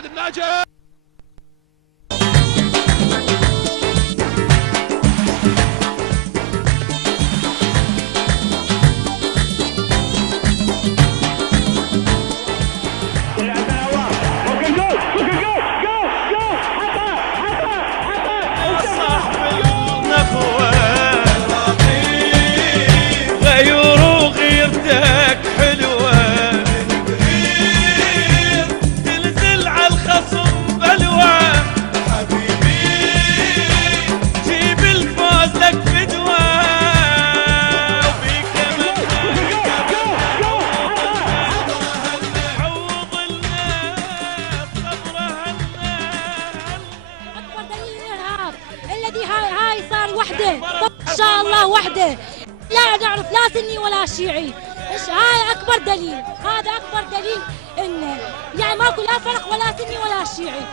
محمد الناجح. ان شاء الله وحده، لا نعرف لا سني ولا شيعي. هاي اكبر دليل، هذا اكبر دليل انه يعني ماكو لا فرق ولا سني ولا شيعي.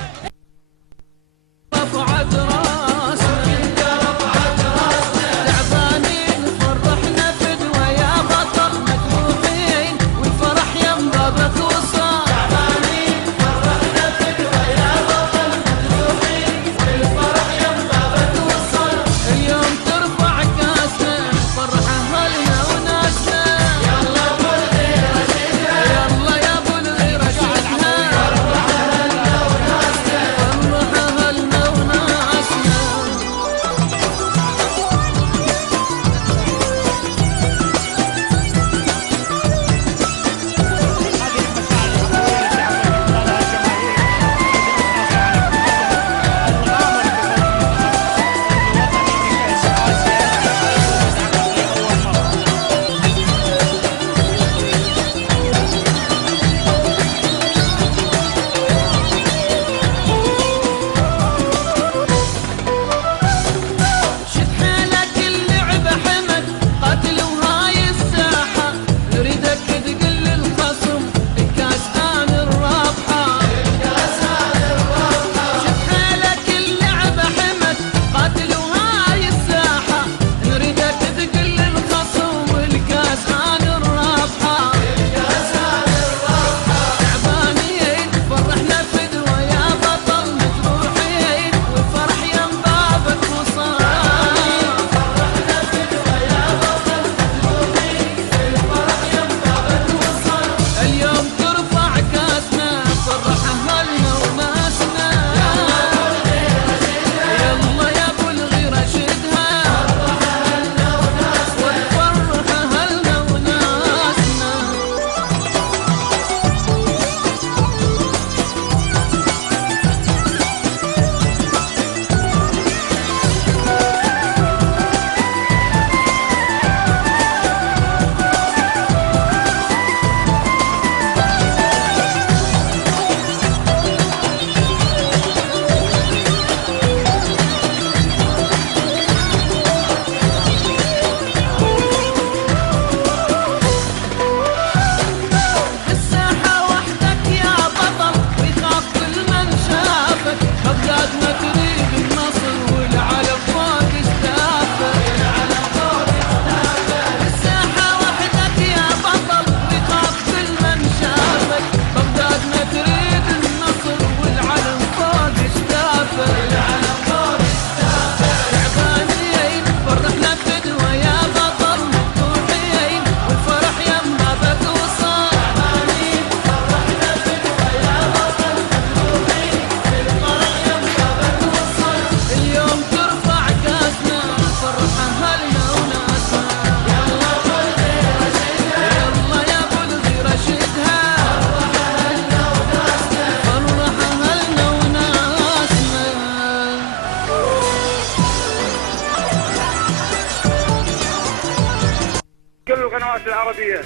القنوات العربية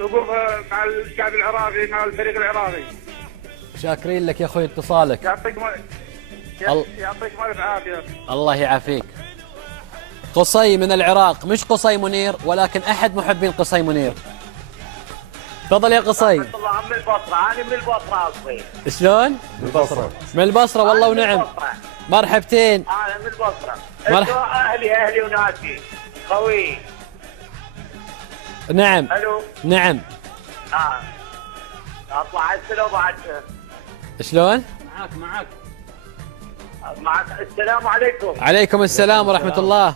وقوفها مع الشعب العراقي مع الفريق العراقي. شاكرين لك يا اخوي اتصالك. يعطيكم الف عافية. الله يعافيك. قصي من العراق، مش قصي منير ولكن احد محبين قصي منير. تفضل يا قصي. من البصرة، أنا من البصرة أصلي. شلون؟ من البصرة. من البصرة والله ونعم. مرحبتين. أنا من البصرة. أهلي وناسي قوي. نعم. ألو. نعم. أطلع السلو بعد. شلون؟ معك. السلام عليكم. عليكم السلام ورحمة الله.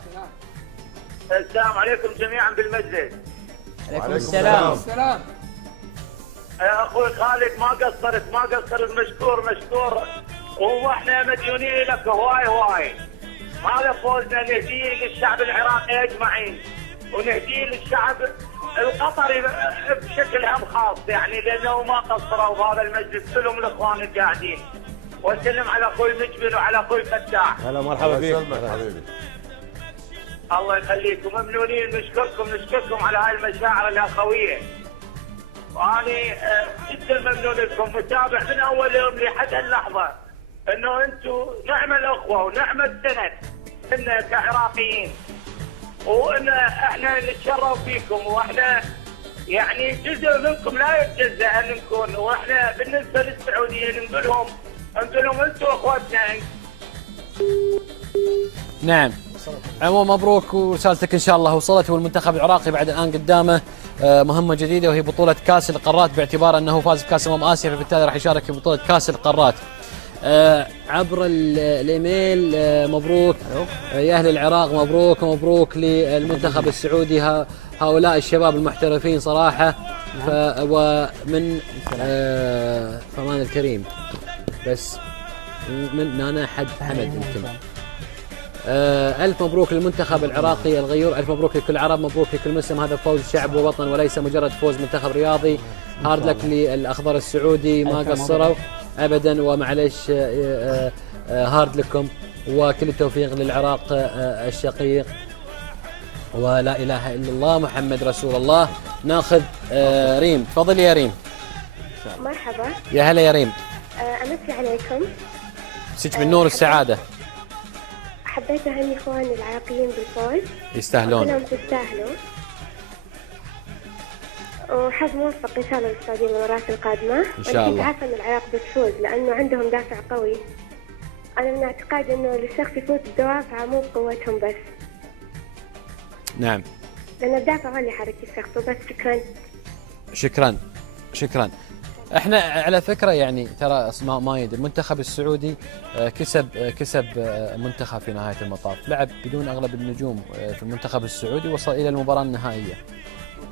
السلام عليكم جميعا بالمجلس. عليكم السلام. يا اخوي خالد ما قصرت مشكور واحنا مديونين لك هواي. هذا فوزنا نهديه للشعب العراقي اجمعين ونهديه للشعب القطري بشكل هم خاص يعني لانه ما قصروا بهذا المجلس كلهم الاخوان القاعدين. واسلم على اخوي مجبر وعلى اخوي فتاح. هلا مرحبا بك حبيبي. الله يخليكم ممنونين نشكركم على هاي المشاعر الاخويه. واني جدا ممنون لكم متابع من اول يوم لحد اللحظه انه انتم نعم الاخوه ونعم السند إن كعراقيين وان احنا نتشرف فيكم واحنا يعني جزء منكم لا يتجزا ان نكون. واحنا بالنسبه للسعوديين نقول لهم انتم اخوتنا. نعم. عموما مبروك ورسالتك ان شاء الله وصلت. والمنتخب العراقي بعد الان قدامه مهمه جديده وهي بطوله كاس القارات باعتبار انه فاز بكاس اسيا فبالتالي راح يشارك في بطوله كاس القارات. عبر الايميل مبروك يا اهل العراق، مبروك للمنتخب السعودي هؤلاء الشباب المحترفين صراحه. ومن فمان الكريم بس من نانا حمد يمكن. ألف مبروك للمنتخب العراقي الغيور، ألف مبروك لكل عرب، مبروك لكل مسلم. هذا فوز شعب ووطن وليس مجرد فوز منتخب رياضي. هارد لك للأخضر السعودي ما قصروا أبدا ومعلش هارد لكم وكل التوفيق للعراق الشقيق. ولا إله إلا الله محمد رسول الله. ناخذ ريم. تفضلي يا ريم. مرحبا. يا هلا يا ريم. أمسي عليكم. مسك بالنور والسعادة. حبيت أهني إخواني العراقيين بالفوز. يستاهلون. كلهم تستاهلوا. وحظ موفق إن شاء الله للسعودية المباراة القادمة. إن شاء الله. عارفة أن العراق بتفوز لأنه عندهم دافع قوي. أنا من اعتقادي أنه للشخص يفوز بدوافعه مو بقوتهم بس. نعم. لأن الدافع هو اللي يحرك الشخص وبس. شكرا. احنا على فكره يعني ترى ما يدري المنتخب السعودي كسب منتخب في نهايه المطاف، لعب بدون اغلب النجوم في المنتخب السعودي، وصل الى المباراه النهائيه.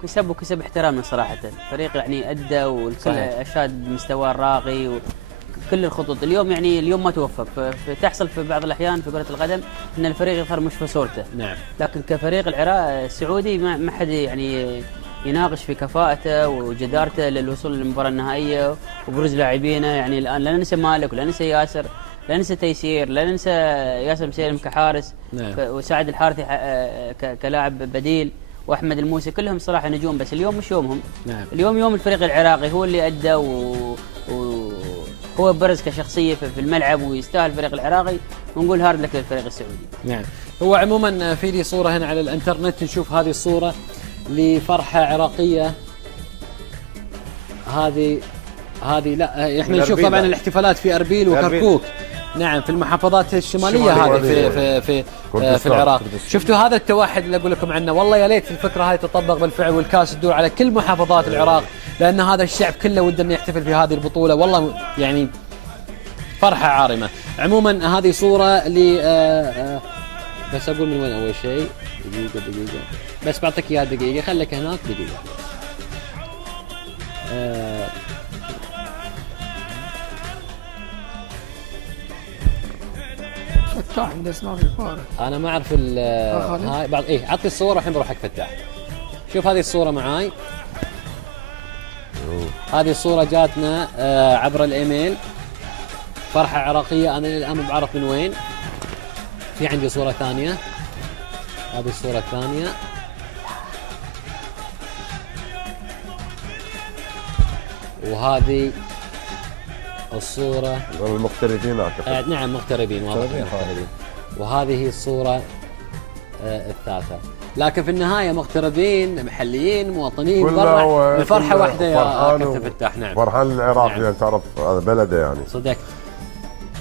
وكسب احترامنا صراحه، فريق يعني ادى والكل اشاد مستواه الراقي وكل الخطوط. اليوم ما توفق، فتحصل في بعض الاحيان في كره القدم ان الفريق يظهر مش في صورته. نعم. لكن كفريق العراق السعودي ما حد يعني يناقش في كفاءته وجدارته للوصول للمباراه النهائيه وبروز لاعبينه. يعني الان لا ننسى مالك ولا ننسى ياسر، لا ننسى تيسير، لا ننسى ياسر مسيلم كحارس. نعم. وسعد الحارثي كلاعب بديل، واحمد الموسى، كلهم صراحه نجوم، بس اليوم مش يومهم. نعم. اليوم يوم الفريق العراقي، هو اللي ادى وهو برز كشخصيه في الملعب ويستاهل الفريق العراقي، ونقول هارد لك للفريق السعودي. نعم. هو عموما في لي صوره هنا على الانترنت، نشوف هذه الصوره لفرحه عراقيه. هذه لا احنا نشوف طبعا الاحتفالات في اربيل وكركوك. نعم، في المحافظات الشماليه هذه في العراق. شفتوا هذا التوحد اللي اقول لكم عنه؟ والله يا ليت الفكره هاي تطبق بالفعل والكاس تدور على كل محافظات العراق، لان هذا الشعب كله وده انه يحتفل في هذه البطوله. والله يعني فرحه عارمه. عموما هذه صوره بس اقول من وين اول شيء. دقيقه بس بعطيك اياها دقيقه، خليك هناك دقيقه. فتاح من اسنان البارد. انا ما اعرف هاي بعض. عطي الصوره الحين بروح حق فتاح. شوف هذه الصوره معاي. هذه الصوره جاتنا عبر الايميل. فرحه عراقيه، انا الان ما بعرف من وين. في عندي صوره ثانيه، هذه الصوره الثانيه. وهذه الصورة المغتربين اعتقد. نعم مغتربين، مغتربين. وهذه الصورة الثالثة. لكن في النهاية مغتربين، محليين، مواطنين برا، الفرحة واحدة يا كابتن فتاح. نعم. فرحان العراق. نعم. يعني تعرف هذا بلده يعني. صدقت.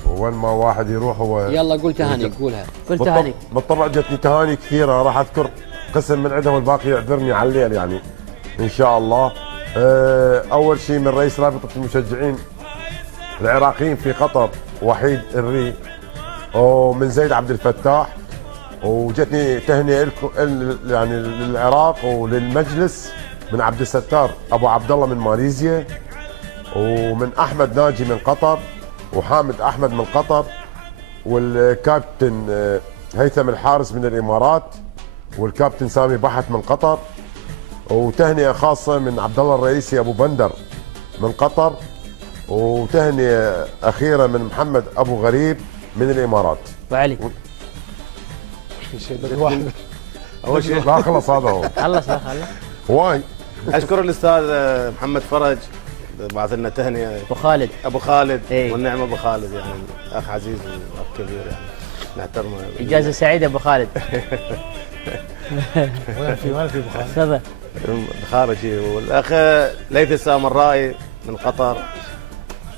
وين ما واحد يروح هو. يلا قول تهاني، قولها. قول تهاني. بالطبع جتني تهاني كثيرة، راح اذكر قسم من عندهم والباقي يعذرني على الليل يعني ان شاء الله. اول شيء من رئيس رابطة المشجعين العراقيين في قطر وحيد الري ومن زيد عبد الفتاح. وجتني تهنئه لكم يعني للعراق وللمجلس من عبد الستار ابو عبد الله من ماليزيا، ومن احمد ناجي من قطر، وحامد احمد من قطر، والكابتن هيثم الحارس من الامارات، والكابتن سامي بحت من قطر. وتهنئه خاصه من عبد الله الرئيسي ابو بندر من قطر، وتهنئه اخيره من محمد ابو غريب من الامارات. وعلي اول شيء لا خلص هذا هو خلص هواي. اشكر الاستاذ محمد فرج بعث لنا تهنئه ابو خالد ايه. والنعم ابو خالد، يعني اخ عزيز واخ كبير يعني نحترمه. اجازه سعيده ابو خالد. وين في ابو خالد؟ تفضل. خارجي. والاخ ليث السامرائي من قطر.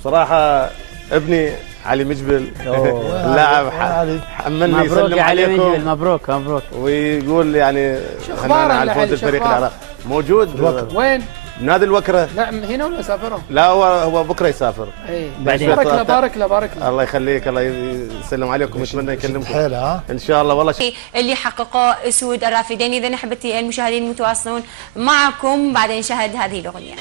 صراحه ابني علي مجبل اللاعب حملني مبروك يسلم يا علي عليكم. مجبل، مبروك مبروك. ويقول يعني هنانا على فوز الفريق العراقي. موجود وين؟ بنادي الوكره. لا هنا ولا سافروا؟ لا هو بكره يسافر. اي بعدين بارك له الله يخليك، الله يسلم عليكم ويتمنى يكلمكم ها ان شاء الله. والله اللي حققه اسود الرافدين. اذا احبتي المشاهدين المتواصلون معكم بعد ان نشاهد هذه الاغنيه.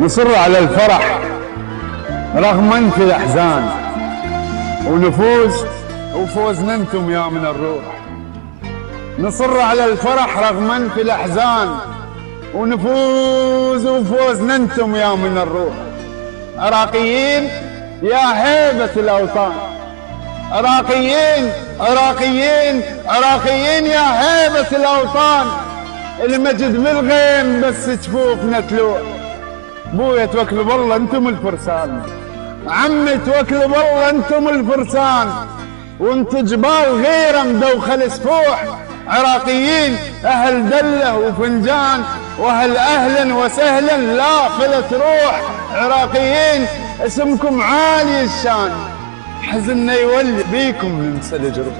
نصر على الفرح رغم في الأحزان، ونفوز وفوزنا انتم يا من الروح. نصر على الفرح رغم في الأحزان، ونفوز وفوزنا انتم يا من الروح. عراقيين يا هيبة الأوطان، عراقيين عراقيين عراقيين يا هيبة الأوطان. المجد بالغيم بس جفوفنا تلوح. بويا توكلوا بالله انتم الفرسان، عمي توكلوا بالله انتم الفرسان، وانتم جبال غيره مدوخل سفوح. عراقيين اهل دله وفنجان، واهل اهلا وسهلا لا فلت روح. عراقيين اسمكم عالي الشان، حزننا يولي بيكم ننسى الجروح.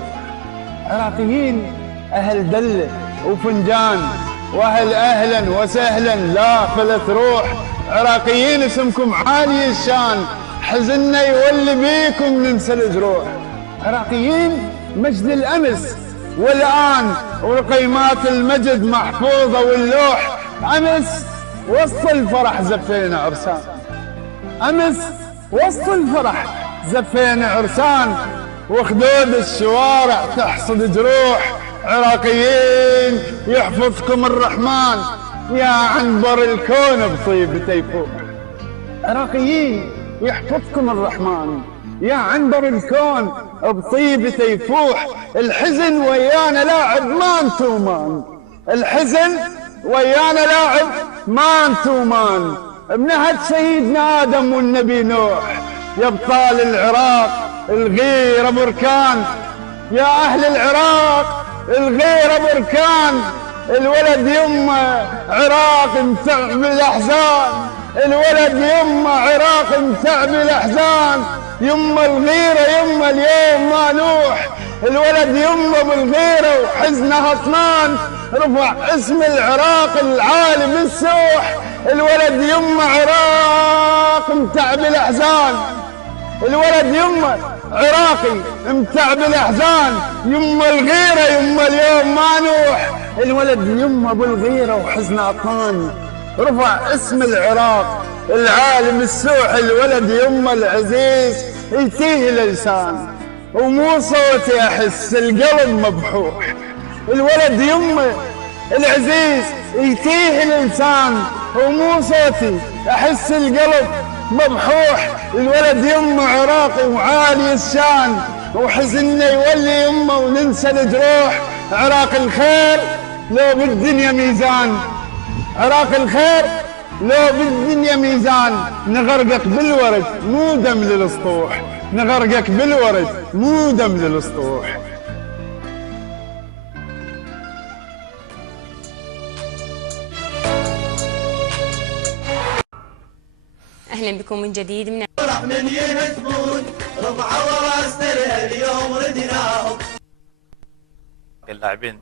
عراقيين اهل دله وفنجان، واهل اهلا وسهلا لا فلت روح. عراقيين اسمكم عالي الشان، حزننا يولي بيكم ننسى الجروح. عراقيين مجد الامس والان، ورقيمات المجد محفوظه واللوح. امس وسط الفرح زفينا عرسان، امس وسط الفرح زفينا عرسان، وخدود الشوارع تحصد جروح. عراقيين يحفظكم الرحمن يا عنبر الكون بطيبته يفوح. عراقيين يحفظكم الرحمن يا عنبر الكون بطيبته يفوح. الحزن ويانا لاعب ما انتو مان، الحزن ويانا لاعب ما انتو مان. بنهج سيدنا آدم والنبي نوح، يا ابطال العراق الغيرة بركان، يا أهل العراق الغيرة بركان. الولد يمه عراق متع بالأحزان، الولد يمه عراق متع بالأحزان. يمه الغيرة يمه اليوم ما نوح، الولد يمه بالغيرة وحزنها اطنان. رفع اسم العراق العالي بالسوح، الولد يمه عراق متع بالأحزان. الولد يمه عراقي متع بالأحزان، يمه الغيرة يمه اليوم ما نوح. الولد يمه بالغيرة وحزنها اطنان. رفع اسم العراق العالم السوح، الولد يمه العزيز يتيه لسان، ومو صوتي احس القلب مبحوح. الولد يمه العزيز يتيه لسان، ومو صوتي احس القلب مبحوح. الولد يمه عراقي وعالي الشان، وحزننا يولي يمه وننسى الجروح. عراق الخير لو بالدنيا ميزان، عراق الخير لو بالدنيا ميزان. نغرقك بالورد مو دم للسطوح، نغرقك بالورد مو دم للسطوح. اهلا بكم من جديد من من يهتمون ربع وراسنا اليوم ردناهم اللاعبين.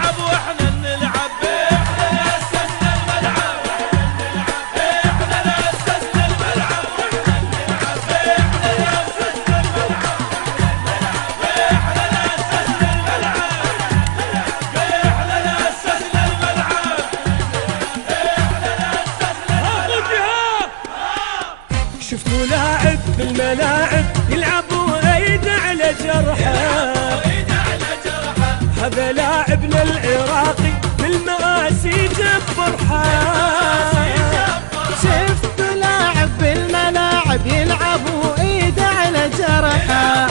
الملعب واحنا نلعب، احنا اسسنا الملعب، احنا اسسنا الملعب، احنا اسسنا الملعب، احنا اسسنا الملعب، احنا اسسنا الملعب، شفتوا لاعب بالملاعب يلعبوا ايد على جرحه، هذا لاعبنا العراقي بالمآسي جاب فرحه. شفتوا لاعب بالملاعب يلعبوا ايد على جرحه،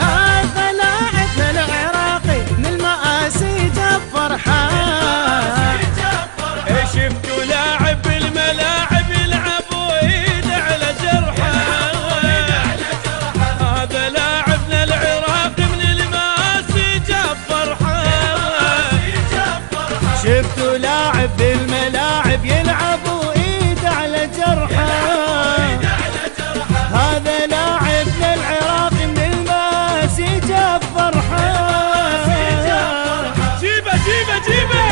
هذا لاعبنا العراقي من المآسي جاب فرحه. شفتوا لاعب بالملاعب يلعبوا ايد على جرحه، هذا لاعبنا العراقي من المآسي جاب فرحه. شفتوا لاعب بالملاعب يلعبوا ايد على جرحه، هذا لاعبنا العراقي من المآسي جاب فرحه. جيبه جيبه جيبه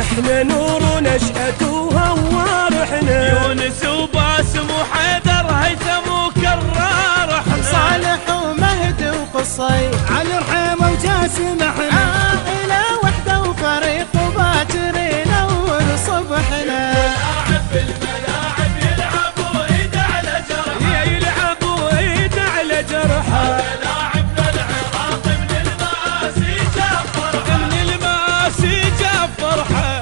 احنا نور نشأته وهوار احنا، يونس وباسم وحيدر هيثم وكرار، احنا صالح ومهدي وقصي علي رحيمه وجاسم، احنا عائله وحده وفريق وباكرين اول صبحنا. لاعب بالملاعب يلعبوا ايد على جرحه، يلعبوا ايد على جرحه، لاعبنا العراقي من المآسي جاب فرحه، من المآسي جاب فرحه.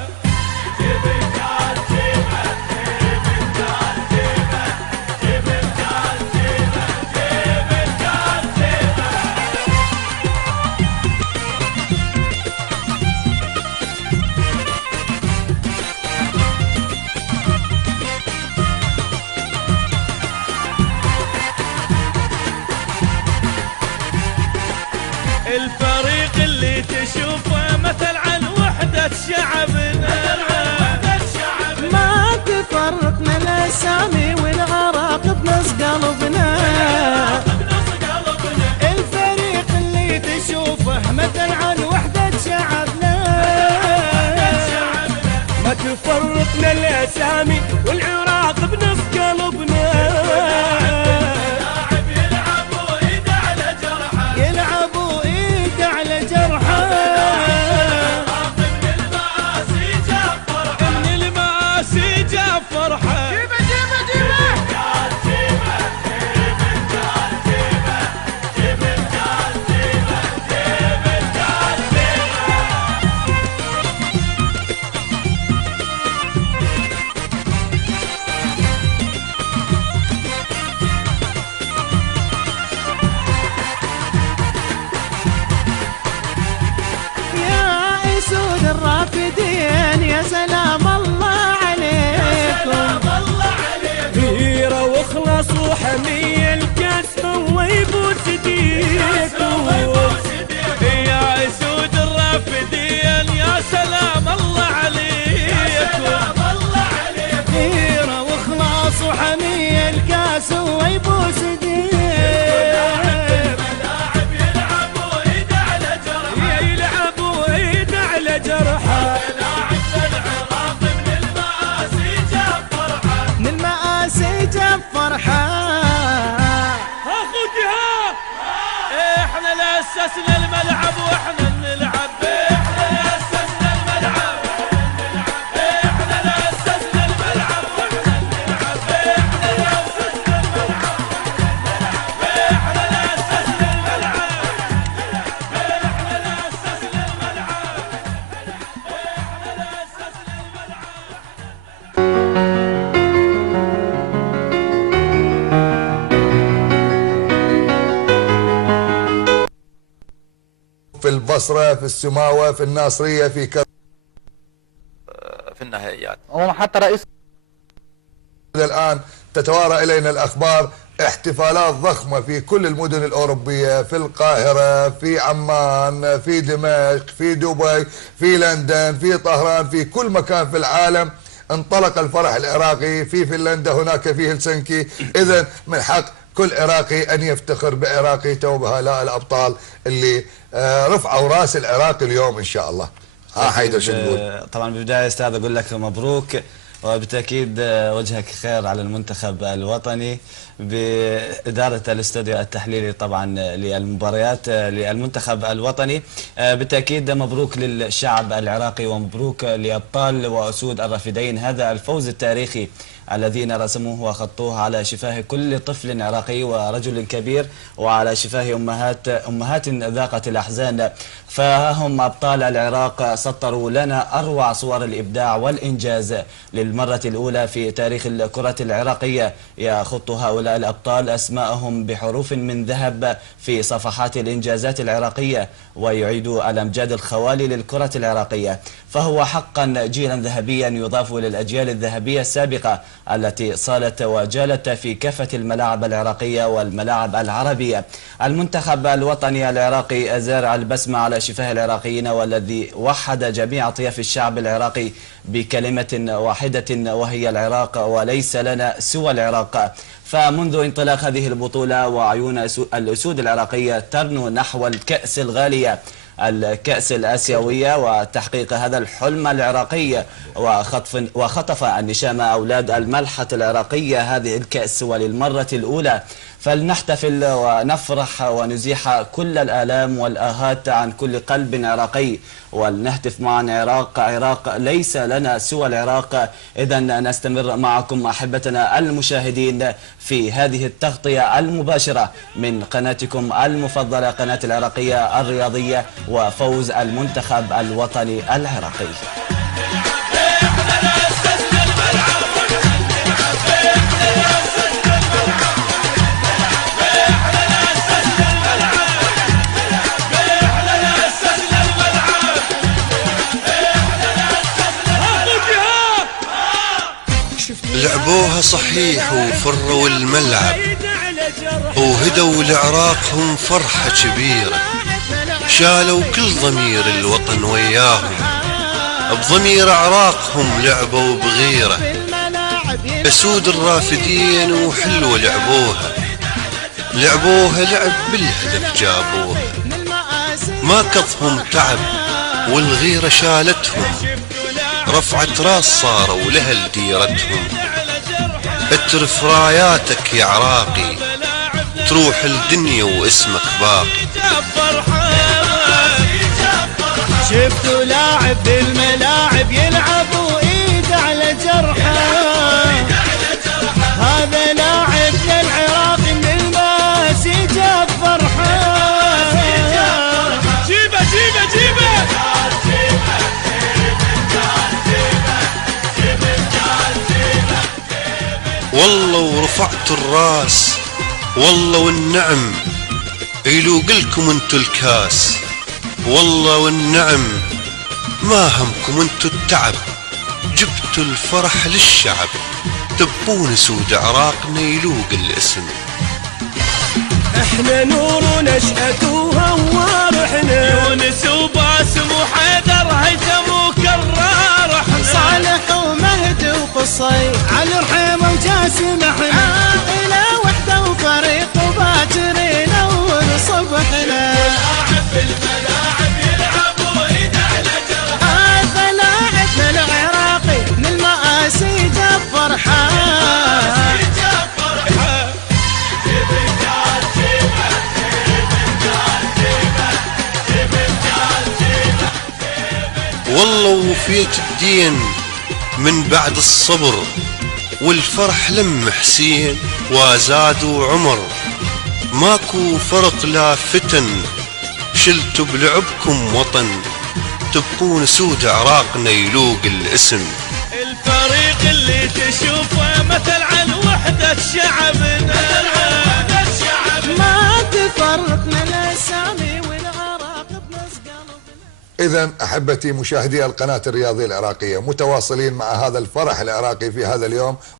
الفريق اللي تشوفه مثل عن وحدة شعبنا، ما تفرقنا الاسامي والعراق بنص قلبنا. الفريق اللي تشوفه مثل عن وحدة شعبنا، ما تفرقنا الاسامي والعراق بنص قلبنا. يلعبوا ايد على جرحه، من المآسي جاب فرحه. يا اسود الرافدين يا سلام الله عليكم. غيرة واخلص وحمية الكاس هو يبوس ايديكم. يا اسود الرافدين يا سلام الله عليكم. غيرة واخلاص وحمية الكاس هو يبوس ايديكم. يلعبوا ايد على جرحه، من المآسي جاب فرحة. اخوتي ها احنا لا اسسنا الملعب واحنا نلعب، احنا اسسنا الملعب، احنا اسسنا الملعب واحنا نلعب، احنا اسسنا الملعب، احنا اسسنا الملعب، احنا اسسنا الملعب، احنا اسسنا الملعب. في البصرة، في السماوة، في الناصرية، في كذا. في النهائيات. هو حتى رئيس الآن تتوارى إلينا الأخبار احتفالات ضخمة في كل المدن الأوروبية، في القاهرة، في عمان، في دمشق، في دبي، في لندن، في طهران، في كل مكان في العالم انطلق الفرح العراقي. في فنلندا هناك في هلسنكي. إذن من حق كل عراقي أن يفتخر بعراقيته وبهؤلاء الأبطال اللي رفعوا راس العراق اليوم إن شاء الله. حيدر شو تقول؟ طبعا بالبداية أستاذ أقول لك مبروك، وبالتأكيد وجهك خير على المنتخب الوطني بإدارة الاستوديو التحليلي طبعا للمباريات للمنتخب الوطني. بالتأكيد مبروك للشعب العراقي ومبروك لأبطال وأسود الرافدين هذا الفوز التاريخي الذين رسموه وخطوه على شفاه كل طفل عراقي ورجل كبير وعلى شفاه أمهات ذاقت الأحزان. فهم أبطال العراق سطروا لنا أروع صور الإبداع والإنجاز للمرة الأولى في تاريخ الكرة العراقية. يخط هؤلاء الأبطال أسماءهم بحروف من ذهب في صفحات الإنجازات العراقية ويعيد الأمجاد الخوالي للكرة العراقية. فهو حقا جيلا ذهبيا يضاف للأجيال الذهبية السابقة التي صالت وجالت في كافة الملاعب العراقية والملاعب العربية. المنتخب الوطني العراقي أزار البسمة على شفاه العراقيين، والذي وحد جميع أطياف الشعب العراقي بكلمة واحدة وهي العراق، وليس لنا سوى العراق. فمنذ انطلاق هذه البطولة وعيون الأسود العراقية ترنو نحو الكأس الغالية، الكأس الآسيوية، وتحقيق هذا الحلم العراقي وخطف النشام أولاد الملحة العراقية هذه الكأس وللمرة الأولى. فلنحتفل ونفرح ونزيح كل الآلام والآهات عن كل قلب عراقي، ولنهتف معا عراق عراق، ليس لنا سوى العراق. إذا نستمر معكم أحبتنا المشاهدين في هذه التغطية المباشرة من قناتكم المفضلة قناة العراقية الرياضية وفوز المنتخب الوطني العراقي. لعبوها صحيح وفروا الملعب وهدوا لعراقهم فرحة كبيرة، شالوا كل ضمير الوطن وياهم، بضمير عراقهم لعبوا بغيرة. أسود الرافدين وحلوة لعبوها لعب بالهدف جابوها، ما كظهم تعب والغيرة شالتهم، رفعت راس صاروا لها ديرتهم. اترف راياتك يا عراقي تروح الدنيا واسمك باقي. شفتوا لاعب بالملاعب يلعبوا ايد على جرحه، هذا لاعبنا العراقي من الماسي جاب فرحه. جيبه جيبه جيبه والله ورفعتوا الراس، والله والنعم يلوق لكم انتو الكاس، والله والنعم ما همكم انتو التعب، جبتوا الفرح للشعب، تبون سود عراقنا يلوق الاسم. احنا نور ونشأة وهوار، احنا يونس وباسم وحيدر هيثم وكرار، احنا صالح ومهدي وقصي على الرحيمة وجاسم، احنا الى وحدة وفريق وباكرين ونصبحنا. في الملاعب يلعبوا ايد على جرح، هذا لاعبنا العراقي من المآسي جاب فرحة. والله وفيت الدين من بعد الصبر، والفرح لم حسين وزادوا عمر، ماكو فرق لا فتن، شلتوا بلعبكم وطن، تبقون سود عراقنا يلوق الاسم. الفريق اللي تشوفه مثل عن وحدة شعبنا، ما تفرقنا الاسامي والعراق بنص قلبنا. إذن أحبتي مشاهدي القناة الرياضية العراقية، متواصلين مع هذا الفرح العراقي في هذا اليوم.